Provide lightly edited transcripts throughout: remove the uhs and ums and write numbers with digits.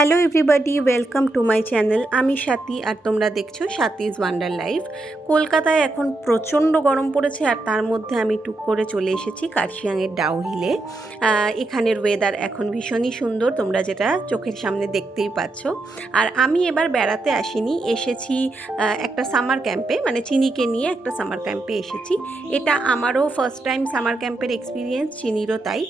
Hello everybody, welcome to my channel. আমি স্বাতী আর তোমরা দেখছো স্বাতীজ ওয়ান্ডার লাইফ। কলকাতায় এখন প্রচণ্ড গরম পড়েছে আর তার মধ্যে আমি টুক করে চলে এসেছি কার্শিয়াংয়ের ডাউ হিলে। এখানের ওয়েদার এখন ভীষণই সুন্দর, তোমরা যেটা চোখের সামনে দেখতেই পাচ্ছ। আর আমি এবার বেড়াতে আসিনি, এসেছি একটা সামার ক্যাম্পে, মানে চিনিকে নিয়ে একটা সামার ক্যাম্পে এসেছি। এটা আমারও ফার্স্ট টাইম সামার ক্যাম্পের এক্সপিরিয়েন্স, চিনিরও তাই।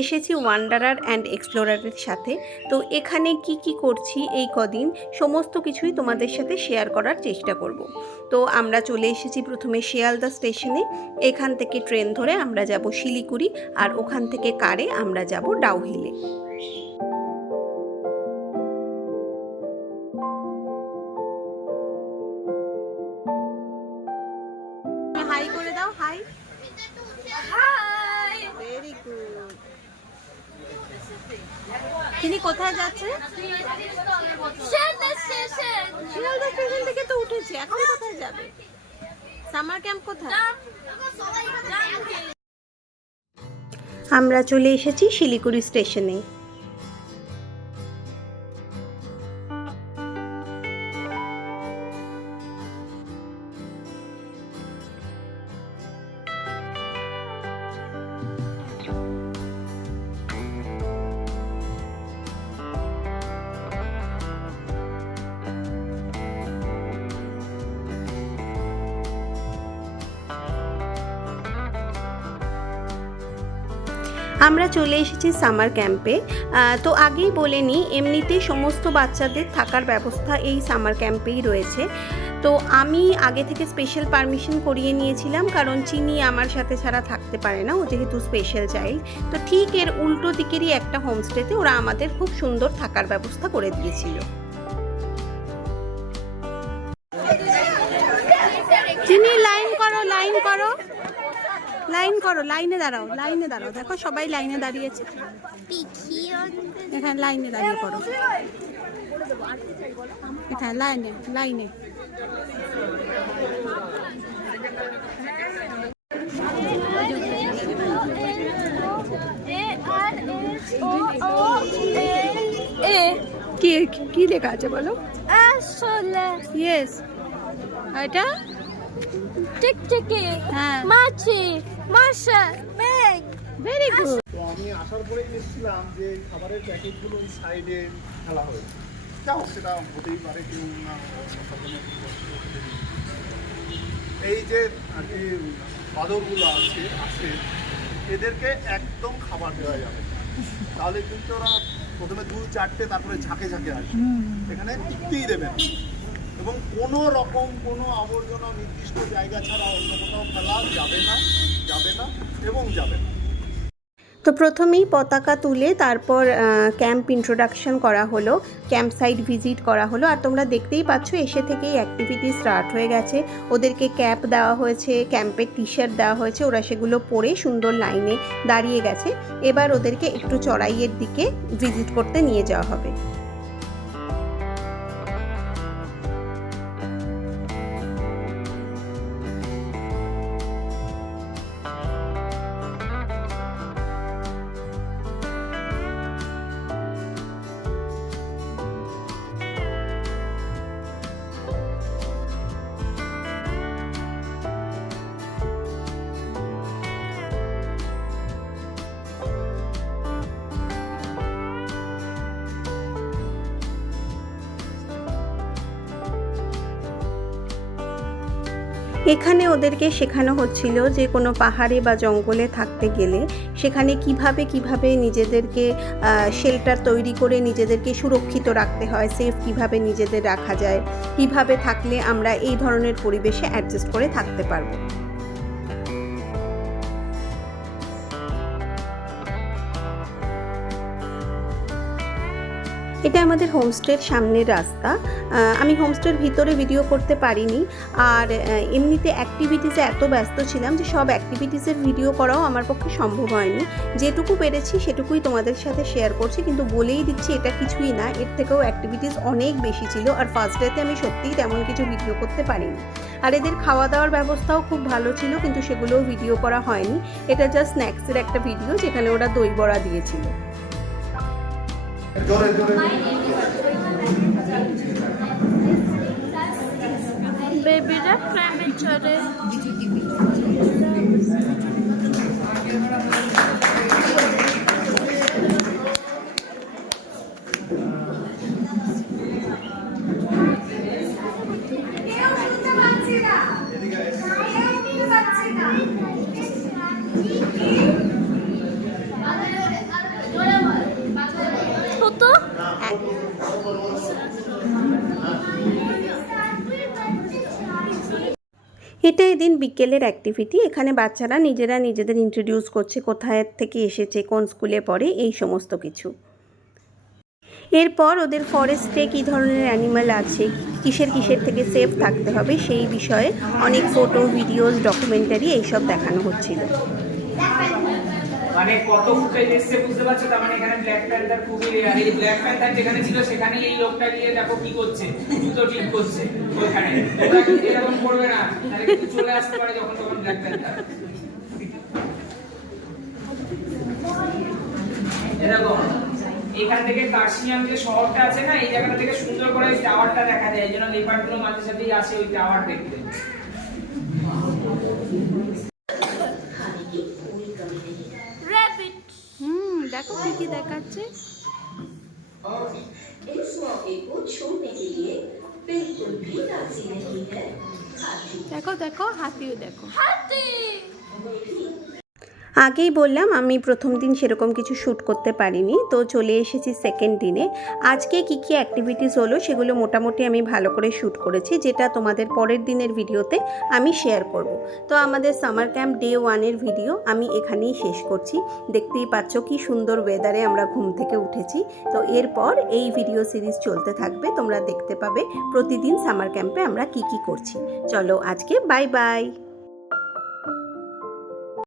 এসেছি ওয়ান্ডারার অ্যান্ড এক্সপ্লোরারের সাথে। তো এখানে কি করছি এই কদিন সমস্ত কিছুই তোমাদের সাথে শেয়ার করার চেষ্টা করব। তো আমরা চলে এসেছি প্রথমে শিয়ালদা স্টেশনে। এখান থেকে ট্রেন ধরে আমরা যাব শিলিগুড়ি, আর ওখান থেকে কারে আমরা যাব ডাউ হিলে। হাই করে দাও, হাই। Very good. তিনি কোথায় যাচ্ছে? শিয়ালদা স্টেশন থেকে তো উঠেছে, এখন কোথায় যাবে? সামার ক্যাম্প কোথায়? আমরা চলে এসেছি শিলিগুড়ি স্টেশনে। আমরা চলে এসেছি সামার ক্যাম্পে। তো আগেই বলে নিই, এমনিতেই সমস্ত বাচ্চাদের থাকার ব্যবস্থা এই সামার ক্যাম্পেই রয়েছে। তো আমি আগে থেকে স্পেশাল পারমিশন করিয়ে নিয়েছিলাম, কারণ চিনি আমার সাথে ছাড়া থাকতে পারে না, ও যেহেতু স্পেশাল চাইল্ড। তো ঠিক এর উল্টো দিকেরই একটা হোমস্টেতে ওরা আমাদের খুব সুন্দর থাকার ব্যবস্থা করে দিয়েছিল। চিনি লাইন করো, লাইন করো, লাইন করো, লাইনে দাঁড়াও, লাইনে দাঁড়াও। দেখো সবাই লাইনে দাঁড়িয়েছে, এখানে লাইনে দাঁড়িয়ে পড়ো, এখানে লাইনে লাইনে। কি কি লেখা আছে বলো? ইয়েস, এটা টিকটিকি, হ্যাঁ, মাছি, মাশা, মেঘ। Very good. তো আমি আসার পরেই দেখছিলাম যে খাবারের প্যাকেটগুলো ওই সাইডে ফেলা হয়েছে। যাও, সেটা হতেই পারে, কেউ না এই যে আর কি বাদরগুলো আছে এদেরকে একদম খাবার দেওয়া যাবে, তাহলে কিন্তু ওরা প্রথমে 2-4টে তারপরে ঝাঁকে ঝাঁকে আসবে, এখানে টিকতেই দেবে না। এবং কোনো রকম কোনো আবর্জনা নির্দিষ্ট জায়গা ছাড়া অন্য কোথাও ফেলা যাবে না এবং যাবে না। তো প্রথমেই পতাকা তুলে তারপর ক্যাম্প ইন্ট্রোডাকশন করা হলো, ক্যাম্প সাইট ভিজিট করা হলো। আর তোমরা দেখতেই পাচ্ছ এসে থেকেই অ্যাক্টিভিটি স্টার্ট হয়ে গেছে। ওদেরকে ক্যাপ দেওয়া হয়েছে, ক্যাম্পের টি শার্ট দেওয়া হয়েছে, ওরা সেগুলো পরে সুন্দর লাইনে দাঁড়িয়ে গেছে। এবার ওদেরকে একটু চড়াইয়ের দিকে ভিজিট করতে নিয়ে যাওয়া হবে। এখানে ওদেরকে শেখানো হচ্ছিল যে কোনো পাহাড়ে বা জঙ্গলে থাকতে গেলে সেখানে কিভাবে নিজেদেরকে শেল্টার তৈরি করে নিজেদেরকে সুরক্ষিত রাখতে হয়, সেফ কিভাবে নিজেদের রাখা যায়, কিভাবে থাকলে আমরা এই ধরনের পরিবেশে অ্যাডজাস্ট করে থাকতে পারবো। এটা আমাদের হোমস্টের সামনের রাস্তা। আমি হোমস্টের ভিতরে ভিডিও করতে পারিনি, আর এমনিতে অ্যাক্টিভিটিসে এত ব্যস্ত ছিলাম যে সব অ্যাক্টিভিটিসের ভিডিও করাও আমার পক্ষে সম্ভব হয়নি। যেটুকু পেরেছি সেটুকুই তোমাদের সাথে শেয়ার করছি, কিন্তু বলেই দিচ্ছি এটা কিছুই না, এর থেকেও অ্যাক্টিভিটিস অনেক বেশি ছিল। আর ফার্স্ট ডেতে আমি সত্যিই তেমন কিছু ভিডিও করতে পারিনি। আর এদের খাওয়া দাওয়ার ব্যবস্থাও খুব ভালো ছিল, কিন্তু সেগুলোও ভিডিও করা হয়নি। এটা জাস্ট স্ন্যাক্সের একটা ভিডিও যেখানে ওরা দই বড়া দিয়েছিল। জোরে জোরে বেবিরা ট্রামে চড়ে। হতো এটা এদিন বিকেলের অ্যাক্টিভিটি। এখানে বাচ্চারা নিজেরা নিজেদের ইন্ট্রোডিউস করছে, কোথায় থেকে এসেছে, কোন স্কুলে পড়ে, এই সমস্ত কিছু। এরপর ওদের ফরেস্টে কী ধরনের অ্যানিম্যাল আছে, কিসের কিসের থেকে সেফ থাকতে হবে সেই বিষয়ে অনেক ফটো, ভিডিওস, ডকুমেন্টারি এইসব দেখানো হচ্ছিল। মানে কত ফুটেজ এসছে বুঝতে পারছো? তার মানে এখানে ব্ল্যাক প্যান্থার খুবই রেয়ার। এই ব্ল্যাক প্যান্থার যেখানে ছিল সেখানে এই লোকটা গিয়ে দেখো কি করছে, জুতো ঠিক করছে ওইখানে। ওরা কিন্তু এরকম করবে না, তাহলে কিন্তু চলে আসতে পারে যখন তখন ব্ল্যাক প্যান্থার। এরকম এখান থেকে কার্শিয়াং যে শহরটা আছে না, এই জায়গাটা থেকে সুন্দর করে ওই টাওয়ারটা দেখা যায়। এই জন্য লেপার্ডগুলো মাঝে সাথেই আসে ওই টাওয়ার দেখতে। র‍্যাবিট। দেখো কি কি দেখাচ্ছে। और इस मौके को छोड़ने के लिए बिल्कुल भी राजी नहीं है हाथी। দেখো দেখো হাতিও দেখো। হাতি। আগেই বললাম আমি প্রথম দিন সেরকম কিছু শ্যুট করতে পারিনি, তো চলে এসেছি সেকেন্ড দিনে। আজকে কী কী অ্যাক্টিভিটিস হলো সেগুলো মোটামুটি আমি ভালো করে শ্যুট করেছি, যেটা তোমাদের পরের দিনের ভিডিওতে আমি শেয়ার করব। তো আমাদের সামার ক্যাম্প ডে 1-এর ভিডিও আমি এখানেই শেষ করছি। দেখতেই পাচ্ছ কি সুন্দর ওয়েদারে আমরা ঘুম থেকে উঠেছি। তো এরপর এই ভিডিও সিরিজ চলতে থাকবে, তোমরা দেখতে পাবে প্রতিদিন সামার ক্যাম্পে আমরা কী কী করছি। চলো আজকে বাই বাই।